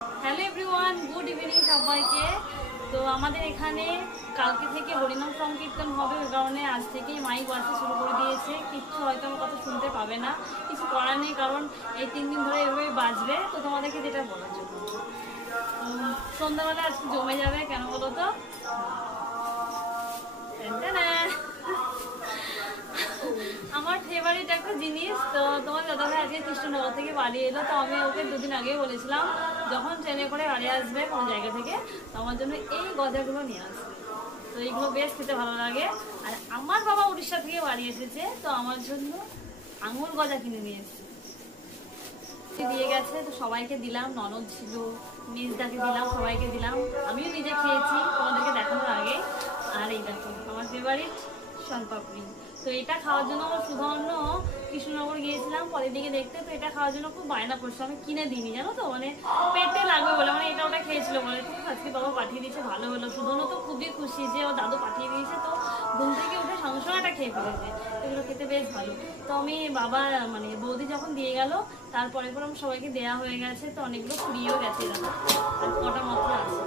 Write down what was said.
Hello everyone, good evening সবাইকে। তো আমাদের এখানে কালকে থেকে হরিনাম সংকীর্তন হবে, ওই কারণে আজ থেকেই মাইক বাজতে শুরু করে দিয়েছে। কিচ্ছু হয়তো আমার কথা শুনতে পাবে না, কিছু করার নেই, কারণ এই 3 দিন ধরে এভাবেই বাজবে। তো তোমাদেরকে যেটা বলার জন্য সন্ধ্যাবেলা আজকে জমে যাবে, কেন বলো তো? আমার ফেভারিট একটা জিনিস। তো তোমার দাদাভাই আজকে কৃষ্ণনগর থেকে বাড়ি এলো, তো আমি ওকে 2 দিন আগেই বলেছিলাম যখন ট্রেনে করে বাড়ি আসবে কোনো জায়গা থেকে তো আমার জন্য এই গজাগুলো নিয়ে আসবে। তো এইগুলো বেশ খেতে ভালো লাগে। আর আমার বাবা উড়িষ্যা থেকে বাড়ি এসেছে, তো আমার জন্য আঙুর গজা কিনে নিয়ে এসেছে, দিয়ে গেছে। তো সবাইকে দিলাম, ননদ ছিল, নিজদাকে দিলাম, সবাইকে দিলাম, আমিও নিজে খেয়েছি তোমাদেরকে দেখানোর আগে। আর এই দেখো আমার ফেভারিট শনপাপড়ি। তো এটা খাওয়ার জন্য আমার সুধর্ণ কৃষ্ণনগর গিয়েছিলাম পরের দিকে দেখতে, তো এটা খাওয়ার জন্য খুব বায়না করছে, আমি কিনে দিইনি জানো তো, মানে পেটে লাগবে বলে, মানে এটা ওটা খেয়েছিল বলে। ঠিক আজকে বাবা পাঠিয়ে দিয়েছে, ভালো হলো। সুধর্ণ তো খুবই খুশি যে ওর দাদু পাঠিয়ে দিয়েছে, তো ঘুম থেকে উঠে সংসারটা খেয়ে ফেলেছে। এগুলো খেতে বেশ ভালো। তো আমি বাবা মানে বৌদি যখন দিয়ে গেল তারপরে পর আমার সবাইকে দেওয়া হয়ে গেছে, তো অনেকগুলো ফুরিয়েও গেছে, দেখো আর কটা মাত্র আছে।